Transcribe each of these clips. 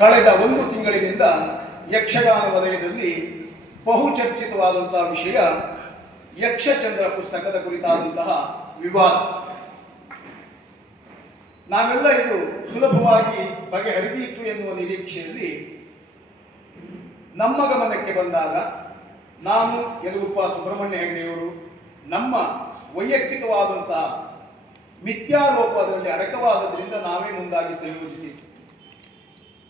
ಕಳೆದ ಒಂದು ತಿಂಗಳಿನಿಂದ ಯಕ್ಷಗಾನ ವಲಯದಲ್ಲಿ ಬಹುಚರ್ಚಿತವಾದಂತಹ ವಿಷಯ ಯಕ್ಷಚಂದ್ರ ಪುಸ್ತಕದ ಕುರಿತಾದಂತಹ ವಿವಾದ. ನಾವೆಲ್ಲ ಇದು ಸುಲಭವಾಗಿ ಬಗೆಹರಿದೀತು ಎನ್ನುವ ನಿರೀಕ್ಷೆಯಲ್ಲಿ ನಮ್ಮ ಗಮನಕ್ಕೆ ಬಂದಾಗ ನಾನು ಯಲಗುಪ್ಪ ಸುಬ್ರಹ್ಮಣ್ಯ ಹೆಗಡೆಯವರು ನಮ್ಮ ವೈಯಕ್ತಿಕವಾದಂತಹ ಮಿಥ್ಯಾರೋಪದಲ್ಲಿ ಅಡಕವಾದದ್ರಿಂದ ನಾವೇ ಮುಂದಾಗಿ ಸಂಯೋಜಿಸಿ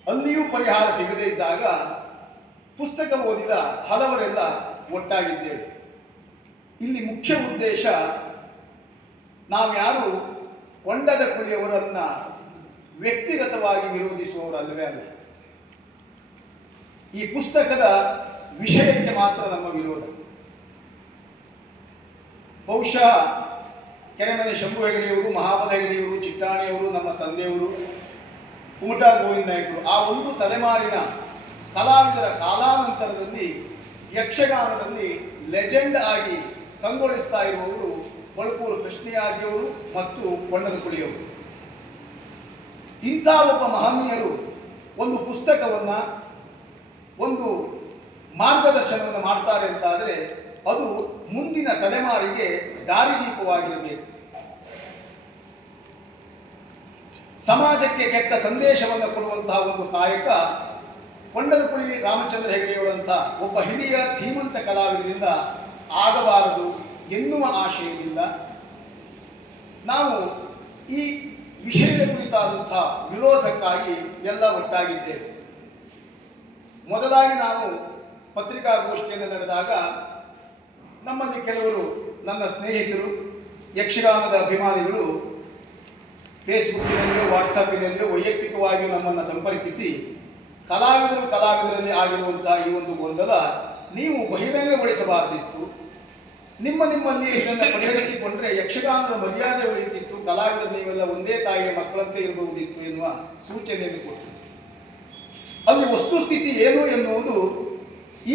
ಅಲ್ಲಿಯೂ ಪರಿಹಾರ ಸಿಗದೇ ಇದ್ದಾಗ ಪುಸ್ತಕ ಓದಿದ ಹಲವರೆಲ್ಲ ಒಟ್ಟಾಗಿದ್ದೇವೆ. ಇಲ್ಲಿ ಮುಖ್ಯ ಉದ್ದೇಶ ನಾವ್ಯಾರು ಕೊಂಡದ ಕುಳಿಯವರನ್ನ ವ್ಯಕ್ತಿಗತವಾಗಿ ವಿರೋಧಿಸುವವರಲ್ಲವೇ ಅಲ್ಲ. ಈ ಪುಸ್ತಕದ ವಿಷಯಕ್ಕೆ ಮಾತ್ರ ನಮ್ಮ ವಿರೋಧ. ಬಹುಶಃ ಕೆರೆಮನೆ ಶಂಭು ಹೆಗಡೆಯವರು, ಮಹಾಪದ ಹೆಗಡೆಯವರು, ಚಿಟ್ಟಾಣಿಯವರು, ನಮ್ಮ ತಂದೆಯವರು, ಕುಮಟಾ ಗೋವಿಂದ ನಾಯಕರು, ಆ ಒಂದು ತಲೆಮಾರಿನ ಕಲಾವಿದರ ಕಾಲಾನಂತರದಲ್ಲಿ ಯಕ್ಷಗಾನದಲ್ಲಿ ಲೆಜೆಂಡ್ ಆಗಿ ಕಂಗೊಳಿಸ್ತಾ ಇರುವವರು ಬಳುಕೂರು ಕೃಷ್ಣಯಾಜಿಯವರು ಮತ್ತು ಕೊಂಡದ ಕುಳಿಯವರು. ಇಂಥ ಒಬ್ಬ ಮಹನೀಯರು ಒಂದು ಪುಸ್ತಕವನ್ನು, ಒಂದು ಮಾರ್ಗದರ್ಶನವನ್ನು ಮಾಡ್ತಾರೆ ಅಂತಾದರೆ ಅದು ಮುಂದಿನ ತಲೆಮಾರಿಗೆ ದಾರಿದೀಪವಾಗಿರಬೇಕು. ಸಮಾಜಕ್ಕೆ ಕೆಟ್ಟ ಸಂದೇಶವನ್ನು ಕೊಡುವಂತಹ ಒಂದು ಕಾಯಕ ಕೊಂಡದಕುಳಿ ರಾಮಚಂದ್ರ ಹೆಗಡೆಯವರಂಥ ಒಬ್ಬ ಹಿರಿಯ ಧೀಮಂತ ಕಲಾವಿದರಿಂದ ಆಗಬಾರದು ಎನ್ನುವ ಆಶಯದಿಂದ ನಾವು ಈ ವಿಷಯದ ಕುರಿತಾದಂಥ ವಿರೋಧಕ್ಕಾಗಿ ಎಲ್ಲ ಒಟ್ಟಾಗಿದ್ದೇವೆ. ಮೊದಲಾಗಿ ನಾವು ಪತ್ರಿಕಾಗೋಷ್ಠಿಯನ್ನು ನಡೆದಾಗ ನಮ್ಮಲ್ಲಿ ಕೆಲವರು ನನ್ನ ಸ್ನೇಹಿತರು, ಯಕ್ಷಗಾನದ ಅಭಿಮಾನಿಗಳು ಫೇಸ್ಬುಕ್ಕಿನಲ್ಲಿಯೋ ವಾಟ್ಸಪ್ಪಿನಲ್ಲಿಯೋ ವೈಯಕ್ತಿಕವಾಗಿ ನಮ್ಮನ್ನು ಸಂಪರ್ಕಿಸಿ ಕಲಾವಿದರಲ್ಲಿ ಆಗಿರುವಂತಹ ಈ ಒಂದು ಗೊಂದಲ ನೀವು ಬಹಿರಂಗಗೊಳಿಸಬಾರದಿತ್ತು, ನಿಮ್ಮಲ್ಲಿ ಇದನ್ನು ಪರಿಹರಿಸಿಕೊಂಡ್ರೆ ಯಕ್ಷಗಾನದ ಮರ್ಯಾದೆ ಉಳಿಯುತ್ತಿತ್ತು, ಕಲಾವಿದರು ನೀವೆಲ್ಲ ಒಂದೇ ತಾಯಿಯ ಮಕ್ಕಳಂತೆ ಇರಬಹುದಿತ್ತು ಎನ್ನುವ ಸೂಚನೆಯನ್ನು ಕೊಟ್ಟರು. ಅಲ್ಲಿ ವಸ್ತುಸ್ಥಿತಿ ಏನು ಎನ್ನುವುದು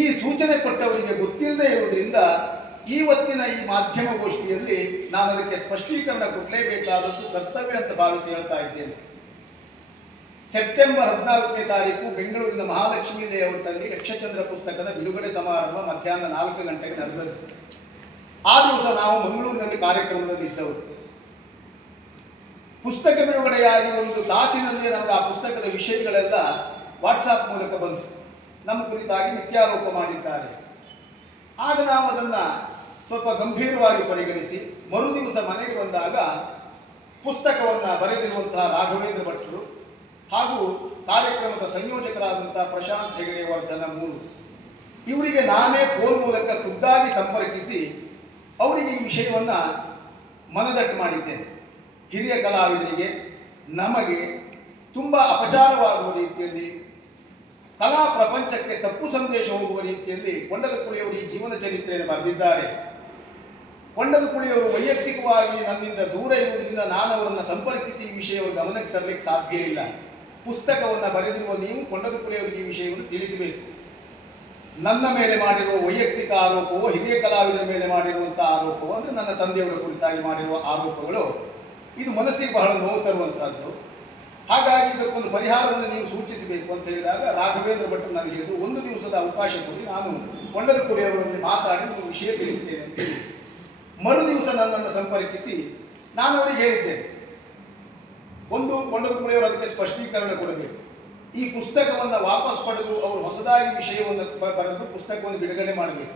ಈ ಸೂಚನೆ ಕೊಟ್ಟವರಿಗೆ ಗೊತ್ತಿಲ್ಲದೆ ಇರುವುದರಿಂದ ಇವತ್ತಿನ ಈ ಮಾಧ್ಯಮಗೋಷ್ಠಿಯಲ್ಲಿ ನಾನು ಅದಕ್ಕೆ ಸ್ಪಷ್ಟೀಕರಣ ಕೊಡಲೇಬೇಕಾದದ್ದು ಕರ್ತವ್ಯ ಅಂತ ಭಾವಿಸಿ ಹೇಳ್ತಾ ಇದ್ದೇನೆ. ಸೆಪ್ಟೆಂಬರ್ 14ನೇ ತಾರೀಕು ಬೆಂಗಳೂರಿನ ಮಹಾಲಕ್ಷ್ಮೀ ಲೇಔಟ್ನಲ್ಲಿ ಯಕ್ಷಚಂದ್ರ ಪುಸ್ತಕದ ಬಿಡುಗಡೆ ಸಮಾರಂಭ ಮಧ್ಯಾಹ್ನ 4 ಗಂಟೆಗೆ ನಡೆದದ್ದು. ಆ ದಿವಸ ನಾವು ಮಂಗಳೂರಿನಲ್ಲಿ ಕಾರ್ಯಕ್ರಮದಲ್ಲಿ ಇದ್ದವರು. ಪುಸ್ತಕ ಬಿಡುಗಡೆಯಾಗಿ ಒಂದು ತಾಸಿನಲ್ಲಿ ನಮಗೆ ಆ ಪುಸ್ತಕದ ವಿಷಯಗಳೆಲ್ಲ ವಾಟ್ಸಾಪ್ ಮೂಲಕ ಬಂತು. ನಮ್ಮ ಕುರಿತಾಗಿ ಮಿಥ್ಯಾರೋಪ ಮಾಡಿದ್ದಾರೆ. ಆಗ ನಾವು ಅದನ್ನು ಸ್ವಲ್ಪ ಗಂಭೀರವಾಗಿ ಪರಿಗಣಿಸಿ ಮರುದಿವಸ ಮನೆಗೆ ಬಂದಾಗ ಪುಸ್ತಕವನ್ನು ಬರೆದಿರುವಂತಹ ರಾಘವೇಂದ್ರ ಭಟ್ರು ಹಾಗೂ ಕಾರ್ಯಕ್ರಮದ ಸಂಯೋಜಕರಾದಂತಹ ಪ್ರಶಾಂತ್ ಹೆಗಡೆ ವರ್ಧನ ಮೂರು ಇವರಿಗೆ ನಾನೇ ಫೋನ್ ಮೂಲಕ ಖುದ್ದಾಗಿ ಸಂಪರ್ಕಿಸಿ ಅವರಿಗೆ ಈ ವಿಷಯವನ್ನು ಮನದಟ್ಟು ಮಾಡಿದ್ದೇನೆ. ಹಿರಿಯ ಕಲಾವಿದರಿಗೆ ನಮಗೆ ತುಂಬ ಅಪಚಾರವಾಗುವ ರೀತಿಯಲ್ಲಿ, ಕಲಾ ಪ್ರಪಂಚಕ್ಕೆ ತಪ್ಪು ಸಂದೇಶ ಹೋಗುವ ರೀತಿಯಲ್ಲಿ ಕೊಂಡದಕುಳಿಯವರು ಈ ಜೀವನ ಚರಿತ್ರೆಯನ್ನು ಬರೆದಿದ್ದಾರೆ. ಕೊಂಡದಕುಳಿಯವರು ವೈಯಕ್ತಿಕವಾಗಿ ನನ್ನಿಂದ ದೂರ ಇರುವುದರಿಂದ ನಾನು ಅವರನ್ನು ಸಂಪರ್ಕಿಸಿ ಈ ವಿಷಯವನ್ನು ಗಮನಕ್ಕೆ ತರಲಿಕ್ಕೆ ಸಾಧ್ಯ ಇಲ್ಲ. ಪುಸ್ತಕವನ್ನು ಬರೆದಿರುವ ನೀವು ಕೊಂಡದಕುಳಿಯವರಿಗೆ ಈ ವಿಷಯವನ್ನು ತಿಳಿಸಬೇಕು. ನನ್ನ ಮೇಲೆ ಮಾಡಿರುವ ವೈಯಕ್ತಿಕ ಆರೋಪವು, ಹಿರಿಯ ಕಲಾವಿದರ ಮೇಲೆ ಮಾಡಿರುವಂಥ ಆರೋಪವು, ಅಂದರೆ ನನ್ನ ತಂದೆಯವರ ಕುರಿತಾಗಿ ಮಾಡಿರುವ ಆರೋಪಗಳು, ಇದು ಮನಸ್ಸಿಗೆ ಬಹಳ ನೋವು ತರುವಂಥದ್ದು. ಹಾಗಾಗಿ ಇದಕ್ಕೊಂದು ಪರಿಹಾರವನ್ನು ನೀವು ಸೂಚಿಸಬೇಕು ಅಂತ ಹೇಳಿದಾಗ ರಾಘವೇಂದ್ರ ಭಟ್ರು ನನಗೆ ಹೇಳಿದ್ರು, ಒಂದು ದಿವಸದ ಅವಕಾಶ ಕೊಡಿ, ನಾನು ಕೊಂಡದಕುಳಿಯವರಲ್ಲಿ ಮಾತಾಡಿ ನಿಮಗೆ ವಿಷಯ ತಿಳಿಸ್ತೇನೆ ಅಂತೇಳಿ ಮರು ದಿವಸ ನನ್ನನ್ನು ಸಂಪರ್ಕಿಸಿ ನಾನು ಅವರಿಗೆ ಹೇಳಿದ್ದೇನೆ, ಒಂದು ಕೊಂಡದಕುಳಿಯವರು ಅದಕ್ಕೆ ಸ್ಪಷ್ಟೀಕರಣ ಕೊಡಬೇಕು. ಈ ಪುಸ್ತಕವನ್ನು ವಾಪಸ್ ಪಡೆದು ಅವರು ಹೊಸದಾಗಿ ವಿಷಯವನ್ನು ಬರೆದು ಪುಸ್ತಕವನ್ನು ಬಿಡುಗಡೆ ಮಾಡಬೇಕು.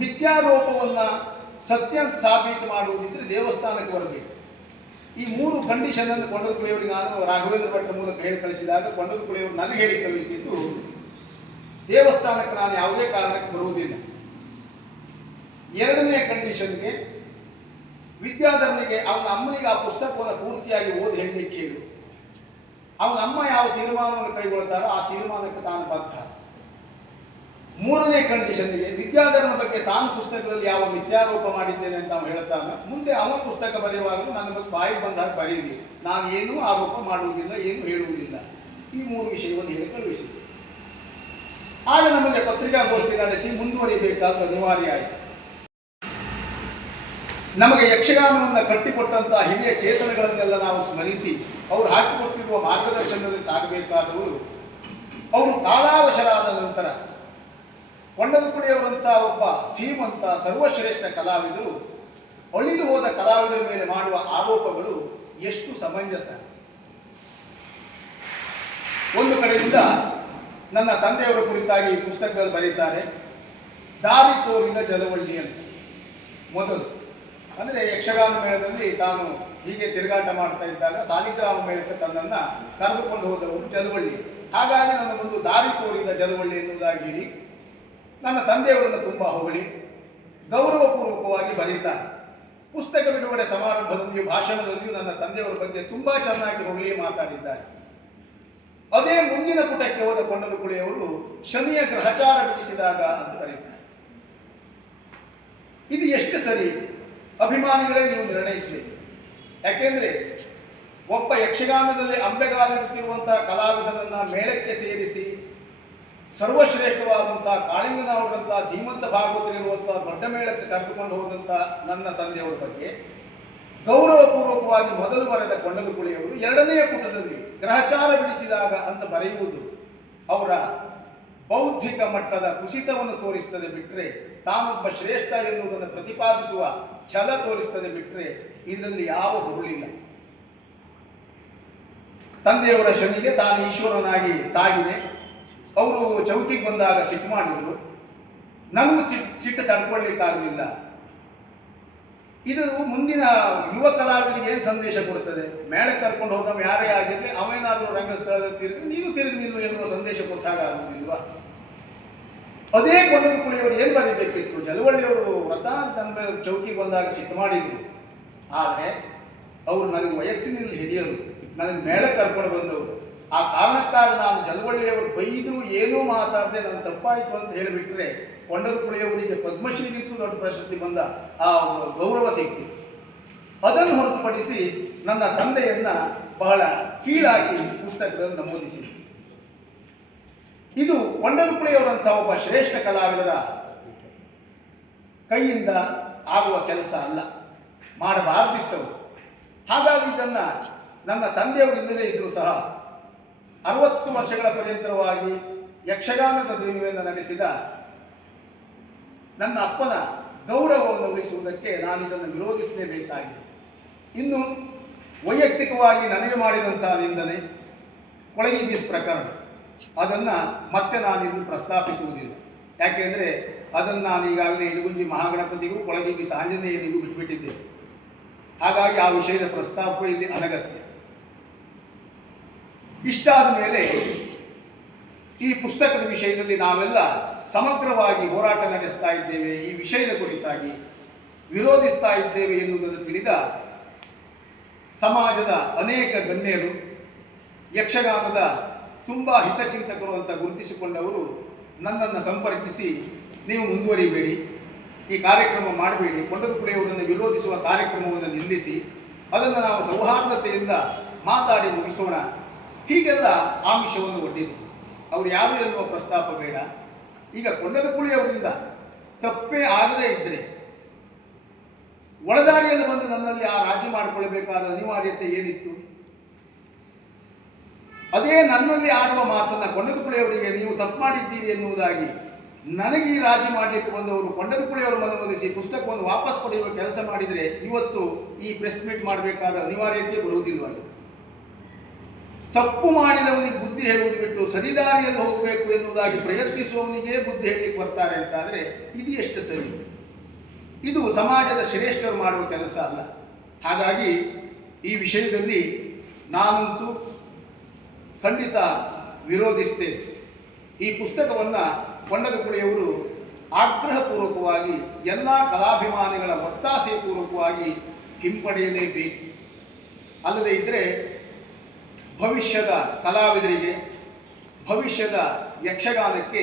ಮಿಥ್ಯಾರೋಪವನ್ನು ಸತ್ಯ ಸಾಬೀತು ಮಾಡುವುದಿದ್ದರೆ ದೇವಸ್ಥಾನಕ್ಕೆ ಬರಬೇಕು. ಈ 3 ಕಂಡೀಷನನ್ನು ಕೊಂಡದಕುಳಿಯವರಿಗೆ ನಾನು ರಾಘವೇಂದ್ರ ಭಟ್ರ ಮೂಲಕ ಹೇಳಿ ಕಳಿಸಿದಾಗ ಕೊಂಡದಕುಳಿಯವರು ನನಗೆ ಹೇಳಿ ಕಳುಹಿಸಿದ್ದು, ದೇವಸ್ಥಾನಕ್ಕೆ ನಾನು ಯಾವುದೇ ಕಾರಣಕ್ಕೆ ಬರುವುದಿಲ್ಲ. 2ನೇ ಕಂಡೀಷನ್ಗೆ ವಿದ್ಯಾಧರನಿಗೆ ಅವನ ಅಮ್ಮನಿಗೆ ಆ ಪುಸ್ತಕವನ್ನು ಪೂರ್ತಿಯಾಗಿ ಓದಿ ಹೇಳಲಿಕ್ಕೆ ಹೇಳು. ಅವನ ಅಮ್ಮ ಯಾವ ತೀರ್ಮಾನವನ್ನು ಕೈಗೊಳ್ತಾರೋ ಆ ತೀರ್ಮಾನಕ್ಕೆ ತಾನು ಬದ್ಧ. 3ನೇ ಕಂಡೀಷನ್ಗೆ ವಿದ್ಯಾಧರನ ಬಗ್ಗೆ ತಾನು ಪುಸ್ತಕದಲ್ಲಿ ಯಾವ ಮಿಥ್ಯಾರೋಪ ಮಾಡಿದ್ದೇನೆ ಅಂತ ಅವನು ಹೇಳ್ತಾನೆ, ಮುಂದೆ ಅವನ ಪುಸ್ತಕ ಬರೆಯುವಾಗಲೂ ನನ್ನ ಬಗ್ಗೆ ಬಾಯಿ ಬಂದಾಗ ಬರೀಲಿ, ನಾನು ಏನೂ ಆರೋಪ ಮಾಡುವುದಿಲ್ಲ, ಏನೂ ಹೇಳುವುದಿಲ್ಲ. ಈ 3 ವಿಷಯವನ್ನು ಹೇಳಿ ಕಳುಹಿಸಿದೆ. ಆಗ ನಮಗೆ ಪತ್ರಿಕಾಗೋಷ್ಠಿ ನಡೆಸಿ ಮುಂದುವರಿಬೇಕಾದ ಅನಿವಾರ್ಯ ಆಯಿತು. ನಮಗೆ ಯಕ್ಷಗಾನವನ್ನು ಕಟ್ಟಿಕೊಟ್ಟಂತಹ ಹಿರಿಯ ಚೇತನಗಳನ್ನೆಲ್ಲ ನಾವು ಸ್ಮರಿಸಿ ಅವರು ಹಾಕಿಕೊಟ್ಟಿರುವ ಮಾರ್ಗದರ್ಶನದಲ್ಲಿ ಸಾಗಬೇಕಾದವರು ಅವರು ಕಾಲಾವಶರಾದ ನಂತರ ಕೊಂಡದಕುಡಿಯವರಂಥ ಒಬ್ಬ ಧೀಮಂತ ಸರ್ವಶ್ರೇಷ್ಠ ಕಲಾವಿದರು ಅಳಿದು ಹೋದ ಕಲಾವಿದರ ಮೇಲೆ ಮಾಡುವ ಆರೋಪಗಳು ಎಷ್ಟು ಸಮಂಜಸ. ಒಂದು ಕಡೆಯಿಂದ ನನ್ನ ತಂದೆಯವರ ಕುರಿತಾಗಿ ಪುಸ್ತಕಗಳು ಬರೀತಾರೆ. ದಾರಿ ತೋರಿದ ಜಲವಳ್ಳಿ ಅಂತ ಮೊದಲು, ಅಂದರೆ ಯಕ್ಷಗಾನ ಮೇಳದಲ್ಲಿ ತಾನು ಹೀಗೆ ತಿರುಗಾಟ ಮಾಡ್ತಾ ಇದ್ದಾಗ ಸಾಲಿಗ್ರಾಮ ಮೇಳಕ್ಕೆ ತನ್ನನ್ನು ಕರೆದುಕೊಂಡು ಹೋದವರು ಜಲವಳ್ಳಿ. ಹಾಗಾಗಿ ನನಗೊಂದು ದಾರಿ ತೋರಿದ ಜಲವಳ್ಳಿ ಎನ್ನುವುದಾಗಿ ಹೇಳಿ ನನ್ನ ತಂದೆಯವರನ್ನು ತುಂಬ ಹೊಗಳಿ ಗೌರವಪೂರ್ವಕವಾಗಿ ಬರೀತಾರೆ. ಪುಸ್ತಕ ಬಿಡುಗಡೆ ಸಮಾರಂಭದಲ್ಲಿಯೂ ಭಾಷಣದಲ್ಲಿಯೂ ನನ್ನ ತಂದೆಯವರ ಬಗ್ಗೆ ತುಂಬ ಚೆನ್ನಾಗಿ ಹೊಗಳಿ ಮಾತಾಡಿದ್ದಾರೆ. ಅದೇ ಮುಂದಿನ ಪುಟಕ್ಕೆ ಹೋದ ಕೊಂಡದಕುಳಿಯವರು ಶನಿಯ ಗ್ರಹಚಾರ ಬಿಡಿಸಿದಾಗ ಅಂತ ಬರೀತಾರೆ. ಇದು ಎಷ್ಟು ಸರಿ? ಅಭಿಮಾನಿಗಳೇ ನೀವು ನಿರ್ಣಯಿಸಬೇಕು. ಯಾಕೆಂದರೆ ಒಬ್ಬ ಯಕ್ಷಗಾನದಲ್ಲಿ ಅಂಬೆಗಾಲಿಡುತ್ತಿರುವಂತಹ ಕಲಾವಿದನನ್ನು ಮೇಳಕ್ಕೆ ಸೇರಿಸಿ ಸರ್ವಶ್ರೇಷ್ಠವಾದಂಥ ಕಾಳಿಂಗನವರಂಥ ಧೀಮಂತ ಭಾಗವತರಿರುವಂಥ ದೊಡ್ಡ ಮೇಳಕ್ಕೆ ಕರೆದುಕೊಂಡು ಹೋದಂಥ ನನ್ನ ತಂದೆಯವರ ಬಗ್ಗೆ ಗೌರವಪೂರ್ವಕವಾಗಿ ಮೊದಲು ಬರೆದ ಕೊಂಡದಕುಳಿಯವರು ಎರಡನೆಯ ಪುಟದಲ್ಲಿ ಗ್ರಹಚಾರ ಬಿಡಿಸಿದಾಗ ಅಂತ ಬರೆಯುವುದು ಅವರ ಬೌದ್ಧಿಕ ಮಟ್ಟದ ಕುಸಿತವನ್ನು ತೋರಿಸ್ತದೆ ಬಿಟ್ಟರೆ, ತಾನೊಬ್ಬ ಶ್ರೇಷ್ಠ ಎನ್ನುವುದನ್ನು ಪ್ರತಿಪಾದಿಸುವ ಛಲ ತೋರಿಸ್ತದೆ ಬಿಟ್ಟರೆ ಇದರಲ್ಲಿ ಯಾವ ಹುರುಳಿಲ್ಲ. ತಂದೆಯವರ ಶನಿಗೆ ತಾನು ಈಶ್ವರನಾಗಿ ತಾಗಿದೆ. ಅವರು ಚೌಕಿಗೆ ಬಂದಾಗ ಸಿಟ್ಟು ಮಾಡಿದರು. ನನಗೂ ಸಿಟ್ಟು ತಡ್ಕೊಳ್ಳಿಕ್ಕಾಗಲಿಲ್ಲ. ಇದು ಮುಂದಿನ ಯುವ ಕಲಾವಿದರಿಗೆ ಏನು ಸಂದೇಶ ಕೊಡುತ್ತದೆ? ಮೇಳಕ್ಕೆ ಕರ್ಕೊಂಡು ಹೋದವ ಯಾರೇ ಆಗಿರಲಿ, ಅವೇನಾದರೂ ರಂಗಸ್ಥಳದಲ್ಲಿ ತಿರುಗಿ ನೀನು ತಿರುಗಿ ನಿಲ್ಲು ಎನ್ನುವ ಸಂದೇಶ ಕೊಟ್ಟಾಗ ಆಗುವುದಿಲ್ವಾ? ಅದೇ ಕೊಂಡದಕುಳಿಯವರು ಏನು ಬರೀಬೇಕಿತ್ತು? ಜಲವಳ್ಳಿಯವರು ವ್ರತ ತನ್ನ ಚೌಕಿಗೆ ಬಂದಾಗ ಸಿಟ್ಟು ಮಾಡಿದರು. ಆದರೆ ಅವರು ನನಗೆ ವಯಸ್ಸಿನಲ್ಲಿ ಹಿರಿಯರು, ನನಗೆ ಮೇಳಕ್ಕೆ ಕರ್ಕೊಂಡು ಬಂದವರು. ಆ ಕಾರಣಕ್ಕಾಗಿ ನಾನು ಜಲವಳ್ಳಿಯವರು ಬೈದರೂ ಏನೂ ಮಾತಾಡದೆ ನಾನು ತಪ್ಪಾಯಿತು ಅಂತ ಹೇಳಿಬಿಟ್ರೆ ಕೊಂಡದಕುಳಿಯವರಿಗೆ ಪದ್ಮಶ್ರೀಗಿಂತಲೂ ದೊಡ್ಡ ಪ್ರಶಸ್ತಿ ಬಂದ ಆ ಗೌರವ ಸಿಕ್ತು. ಅದನ್ನು ಹೊರತುಪಡಿಸಿ ನನ್ನ ತಂದೆಯನ್ನು ಬಹಳ ಕೀಳಾಗಿ ಪುಸ್ತಕದಲ್ಲಿ ನಮೂದಿಸಿದೆ. ಇದು ಕೊಂಡದಕುಳಿಯವರಂಥ ಒಬ್ಬ ಶ್ರೇಷ್ಠ ಕಲಾವಿದರ ಕೈಯಿಂದ ಆಗುವ ಕೆಲಸ ಅಲ್ಲ, ಮಾಡಬಾರದಿತ್ತವರು. ಹಾಗಾಗಿ ಇದನ್ನು ನನ್ನ ತಂದೆಯವರಿಲ್ಲದೇ ಇದ್ದರೂ ಸಹ 60 ವರ್ಷಗಳ ಪರ್ಯಂತರವಾಗಿ ಯಕ್ಷಗಾನದ ದುಡಿಮೆಯನ್ನು ನಡೆಸಿದ ನನ್ನ ಅಪ್ಪನ ಗೌರವವನ್ನು ಉಳಿಸುವುದಕ್ಕೆ ನಾನು ಇದನ್ನು ವಿರೋಧಿಸಲೇಬೇಕಾಗಿದೆ. ಇನ್ನು ವೈಯಕ್ತಿಕವಾಗಿ ನನಗೆ ಮಾಡಿದಂತಹ ನಿಂದನೆ ಕೊಳಗಿ ಬೀಸ್ ಪ್ರಕರಣ, ಅದನ್ನು ಮತ್ತೆ ನಾನಿಲ್ಲಿ ಪ್ರಸ್ತಾಪಿಸುವುದಿಲ್ಲ. ಯಾಕೆಂದರೆ ಅದನ್ನು ನಾನು ಈಗಾಗಲೇ ಇಡಗುಂಜಿ ಮಹಾಗಣಪತಿಗೂ ಕೊಳಗಿ ಬೀಸ್ ಆಂಜನೇಯನಿಗೂ ಬಿಟ್ಟುಬಿಟ್ಟಿದ್ದೇನೆ. ಹಾಗಾಗಿ ಆ ವಿಷಯದ ಪ್ರಸ್ತಾಪ ಇಲ್ಲಿ ಅನಗತ್ಯ. ಇಷ್ಟಾದ ಮೇಲೆ ಈ ಪುಸ್ತಕದ ವಿಷಯದಲ್ಲಿ ನಾವೆಲ್ಲ ಸಮಗ್ರವಾಗಿ ಹೋರಾಟ ನಡೆಸ್ತಾ ಇದ್ದೇವೆ, ಈ ವಿಷಯದ ಕುರಿತಾಗಿ ವಿರೋಧಿಸ್ತಾ ಇದ್ದೇವೆ ಎನ್ನುವುದನ್ನು ತಿಳಿದ ಸಮಾಜದ ಅನೇಕ ಗಣ್ಯರು, ಯಕ್ಷಗಾನದ ತುಂಬ ಹಿತಚಿಂತಕರು ಅಂತ ಗುರುತಿಸಿಕೊಂಡವರು ನನ್ನನ್ನು ಸಂಪರ್ಕಿಸಿ, ನೀವು ಮುಂದುವರಿಬೇಡಿ, ಈ ಕಾರ್ಯಕ್ರಮ ಮಾಡಬೇಡಿ, ಕೊಂಡದಕುಳಿಯವರನ್ನು ವಿರೋಧಿಸುವ ಕಾರ್ಯಕ್ರಮವನ್ನು ನಿಲ್ಲಿಸಿ ಅದನ್ನು ನಾವು ಸೌಹಾರ್ದತೆಯಿಂದ ಮಾತಾಡಿ ಮುಗಿಸೋಣ, ಹೀಗೆಲ್ಲ ಆಮಿಷವನ್ನು ಒಡ್ಡಿದರು. ಅವರು ಯಾರು ಎನ್ನುವ ಪ್ರಸ್ತಾಪ ಬೇಡ. ಈಗ ಕೊಂಡದಕುಳಿಯವರಿಂದ ತಪ್ಪೇ ಆಗದೇ ಇದ್ದರೆ ಒಳದಾರಿಯಲ್ಲಿ ಬಂದು ನನ್ನಲ್ಲಿ ಆ ರಾಜಿ ಮಾಡಿಕೊಳ್ಳಬೇಕಾದ ಅನಿವಾರ್ಯತೆ ಏನಿತ್ತು? ಅದೇ ನನ್ನಲ್ಲಿ ಆಡುವ ಮಾತನ್ನು ಕೊಂಡದಕುಳಿಯವರಿಗೆ ನೀವು ತಪ್ಪು ಮಾಡಿದ್ದೀರಿ ಎನ್ನುವುದಾಗಿ ನನಗೆ ಈ ರಾಜಿ ಮಾಡಲಿಕ್ಕೆ ಬಂದವರು ಕೊಂಡದಕುಳಿಯವರು ಮನವೊಲಿಸಿ ಪುಸ್ತಕವನ್ನು ವಾಪಸ್ ಪಡೆಯುವ ಕೆಲಸ ಮಾಡಿದರೆ ಇವತ್ತು ಈ ಪ್ರೆಸ್ ಮೀಟ್ ಮಾಡಬೇಕಾದ ಅನಿವಾರ್ಯತೆ ಬರುವುದಿಲ್ಲವಾಗಿದೆ. ತಪ್ಪು ಮಾಡಿದವನಿಗೆ ಬುದ್ಧಿ ಹೇಳುವುದು ಬಿಟ್ಟು ಸರಿದಾರಿಯಲ್ಲಿ ಹೋಗಬೇಕು ಎನ್ನುವುದಾಗಿ ಪ್ರಯತ್ನಿಸುವವನಿಗೆ ಬುದ್ಧಿ ಹೇಳಲಿಕ್ಕೆ ಬರ್ತಾರೆ ಅಂತಾದರೆ ಇದು ಎಷ್ಟು ಸರಿ? ಇದು ಸಮಾಜದ ಶ್ರೇಷ್ಠರು ಮಾಡುವ ಕೆಲಸ ಅಲ್ಲ. ಹಾಗಾಗಿ ಈ ವಿಷಯದಲ್ಲಿ ನಾನಂತೂ ಖಂಡಿತ ವಿರೋಧಿಸ್ತೇನೆ. ಈ ಪುಸ್ತಕವನ್ನು ಕೊಂಡದಕುಳಿಯವರು ಆಗ್ರಹಪೂರ್ವಕವಾಗಿ ಎಲ್ಲ ಕಲಾಭಿಮಾನಿಗಳ ಒತ್ತಾಸೆಪೂರ್ವಕವಾಗಿ ಹಿಂಪಡೆಯಲೇಬೇಕು. ಅಲ್ಲದೇ ಇದ್ದರೆ ಭವಿಷ್ಯದ ಕಲಾವಿದರಿಗೆ, ಭವಿಷ್ಯದ ಯಕ್ಷಗಾನಕ್ಕೆ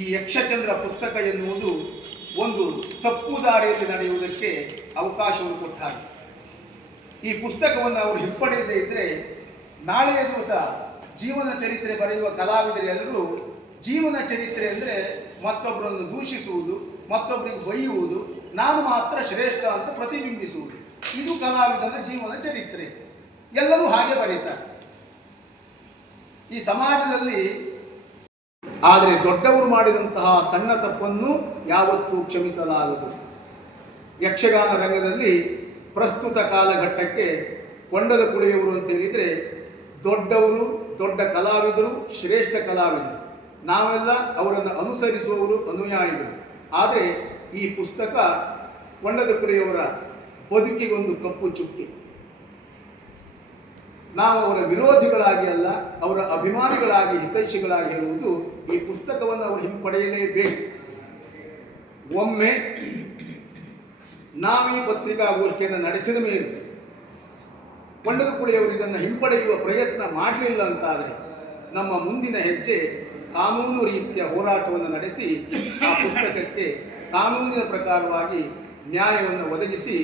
ಈ ಯಕ್ಷಚಂದ್ರ ಪುಸ್ತಕ ಎನ್ನುವುದು ಒಂದು ತಪ್ಪು ದಾರಿಯಲ್ಲಿ ನಡೆಯುವುದಕ್ಕೆ ಅವಕಾಶವನ್ನು ಕೊಟ್ಟ ಹಾಗೆ. ಈ ಪುಸ್ತಕವನ್ನು ಅವರು ಹಿಂಪಡೆಯದೇ ಇದ್ದರೆ ನಾಳೆಯ ದಿವಸ ಜೀವನ ಚರಿತ್ರೆ ಬರೆಯುವ ಕಲಾವಿದರೆಲ್ಲರೂ ಜೀವನ ಚರಿತ್ರೆ ಅಂದರೆ ಮತ್ತೊಬ್ಬರನ್ನು ದೂಷಿಸುವುದು, ಮತ್ತೊಬ್ಬರಿಗೆ ಬೈಯುವುದು, ನಾನು ಮಾತ್ರ ಶ್ರೇಷ್ಠ ಅಂತ ಪ್ರತಿಬಿಂಬಿಸುವುದು, ಇದು ಕಲಾವಿದನ ಜೀವನ ಚರಿತ್ರೆ. ಎಲ್ಲರೂ ಹಾಗೆ ಬರೀತಾರೆ. ಈ ಸಮಾಜದಲ್ಲಿ ಆದರೆ ದೊಡ್ಡವರು ಮಾಡಿದಂತಹ ಸಣ್ಣ ತಪ್ಪನ್ನು ಯಾವತ್ತೂ ಕ್ಷಮಿಸಲಾಗದು. ಯಕ್ಷಗಾನ ರಂಗದಲ್ಲಿ ಪ್ರಸ್ತುತ ಕಾಲಘಟ್ಟಕ್ಕೆ ಕೊಂಡದ ಕುಳಿಯವರು ಅಂತ ಹೇಳಿದರೆ ದೊಡ್ಡವರು, ದೊಡ್ಡ ಕಲಾವಿದರು, ಶ್ರೇಷ್ಠ ಕಲಾವಿದರು. ನಾವೆಲ್ಲ ಅವರನ್ನು ಅನುಸರಿಸುವವರು, ಅನುಯಾಯಿಗಳು. ಆದರೆ ಈ ಪುಸ್ತಕ ಕೊಂಡದ ಕುಳಿಯವರ ಬದುಕಿಗೊಂದು ಕಪ್ಪು ಚುಕ್ಕಿ. ನಾವು ಅವರ ವಿರೋಧಿಗಳಾಗಿ ಅಲ್ಲ, ಅವರ ಅಭಿಮಾನಿಗಳಾಗಿ, ಹಿತೈಷಿಗಳಾಗಿ ಹೇಳುವುದು ಈ ಪುಸ್ತಕವನ್ನು ಅವರು ಹಿಂಪಡೆಯಲೇಬೇಕು. ಒಮ್ಮೆ ನಾವೀ ಪತ್ರಿಕಾಗೋಷ್ಠಿಯನ್ನು ನಡೆಸಿದ ಮೇಲೆ ಕೊಂಡದ ಕುಳಿಯವರು ಇದನ್ನು ಹಿಂಪಡೆಯುವ ಪ್ರಯತ್ನ ಮಾಡಲಿಲ್ಲ ಅಂತಾದರೆ ನಮ್ಮ ಮುಂದಿನ ಹೆಜ್ಜೆ ಕಾನೂನು ರೀತಿಯ ಹೋರಾಟವನ್ನು ನಡೆಸಿ ಆ ಪುಸ್ತಕಕ್ಕೆ ಕಾನೂನಿನ ಪ್ರಕಾರವಾಗಿ ನ್ಯಾಯವನ್ನು ಒದಗಿಸಿ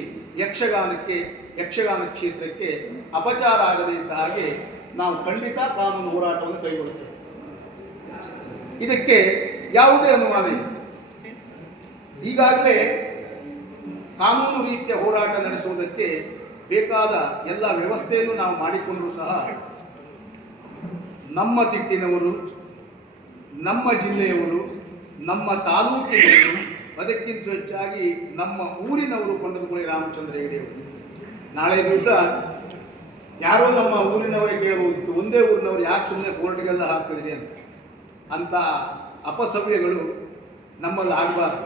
ಯಕ್ಷಗಾನ ಕ್ಷೇತ್ರಕ್ಕೆ ಅಪಚಾರ ಆಗದೇ ಇದ್ದ ಹಾಗೆ ನಾವು ಖಂಡಿತ ಕಾನೂನು ಹೋರಾಟವನ್ನು ಕೈಗೊಳ್ಳುತ್ತೇವೆ. ಇದಕ್ಕೆ ಯಾವುದೇ ಅನುಮಾನ ಇಲ್ಲ. ಈಗಾಗಲೇ ಕಾನೂನು ರೀತಿಯ ಹೋರಾಟ ನಡೆಸುವುದಕ್ಕೆ ಬೇಕಾದ ಎಲ್ಲ ವ್ಯವಸ್ಥೆಯನ್ನು ನಾವು ಮಾಡಿಕೊಂಡರೂ ಸಹ ನಮ್ಮ ತಿಟ್ಟಿನವರು, ನಮ್ಮ ಜಿಲ್ಲೆಯವರು, ನಮ್ಮ ತಾಲೂಕಿನವರು, ಅದಕ್ಕಿಂತ ಹೆಚ್ಚಾಗಿ ನಮ್ಮ ಊರಿನವರು ಕೊಂಡದಗುಳಿ ರಾಮಚಂದ್ರ ಹೆಗಡೆಯವರು. ನಾಳೆ ದಿವಸ ಯಾರೋ ನಮ್ಮ ಊರಿನವರೇ ಕೇಳಬಹುದು, ಒಂದೇ ಊರಿನವರು ಯಾಕೆ ಸುಮ್ಮನೆ ಕೋರ್ಟ್ಗೆಲ್ಲ ಹಾಕಿದ್ರಿ ಅಂತ ಅಪಸವ್ಯಗಳು ನಮ್ಮಲ್ಲಿ ಆಗಬಾರ್ದು.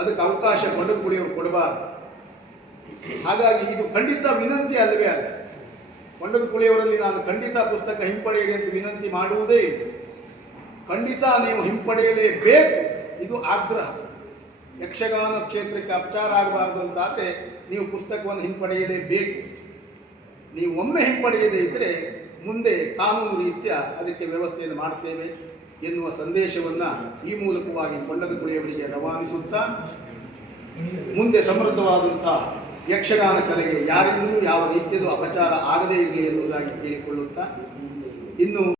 ಅದಕ್ಕೆ ಅವಕಾಶ ಕೊಂಡದಗುಳಿಯವರು ಕೊಡಬಾರ್ದು. ಹಾಗಾಗಿ ಇದು ಖಂಡಿತ ವಿನಂತಿ ಅಲ್ಲವೇ ಅಲ್ಲ. ಕೊಂಡದಗುಳಿಯವರಲ್ಲಿ ನಾನು ಖಂಡಿತ ಪುಸ್ತಕ ಹಿಂಪಡೆಯಿರಿ ಅಂತ ವಿನಂತಿ ಮಾಡುವುದೇ ಇಲ್ಲ. ಖಂಡಿತ ನೀವು ಹಿಂಪಡೆಯಲೇಬೇಕು, ಇದು ಆಗ್ರಹ. ಯಕ್ಷಗಾನ ಕ್ಷೇತ್ರಕ್ಕೆ ಅಪಚಾರ ಆಗಬಾರ್ದು ಅಂತಾದರೆ ನೀವು ಪುಸ್ತಕವನ್ನು ಹಿಂಪಡೆಯಲೇಬೇಕು. ನೀವು ಒಮ್ಮೆ ಹಿಂಪಡೆಯದೇ ಇದ್ದರೆ ಮುಂದೆ ಕಾನೂನು ರೀತ್ಯ ಅದಕ್ಕೆ ವ್ಯವಸ್ಥೆಯನ್ನು ಮಾಡ್ತೇವೆ ಎನ್ನುವ ಸಂದೇಶವನ್ನು ಈ ಮೂಲಕವಾಗಿ ಕೊಂಡದಗುಳಿಯವರಿಗೆ ರವಾನಿಸುತ್ತಾ, ಮುಂದೆ ಸಮೃದ್ಧವಾದಂಥ ಯಕ್ಷಗಾನ ಕಲೆಗೆ ಯಾರಿಂದಲೂ ಯಾವ ರೀತಿಯಲ್ಲೂ ಅಪಚಾರ ಆಗದೇ ಇರಲಿ ಎನ್ನುವುದಾಗಿ ಕೇಳಿಕೊಳ್ಳುತ್ತಾ, ಇನ್ನು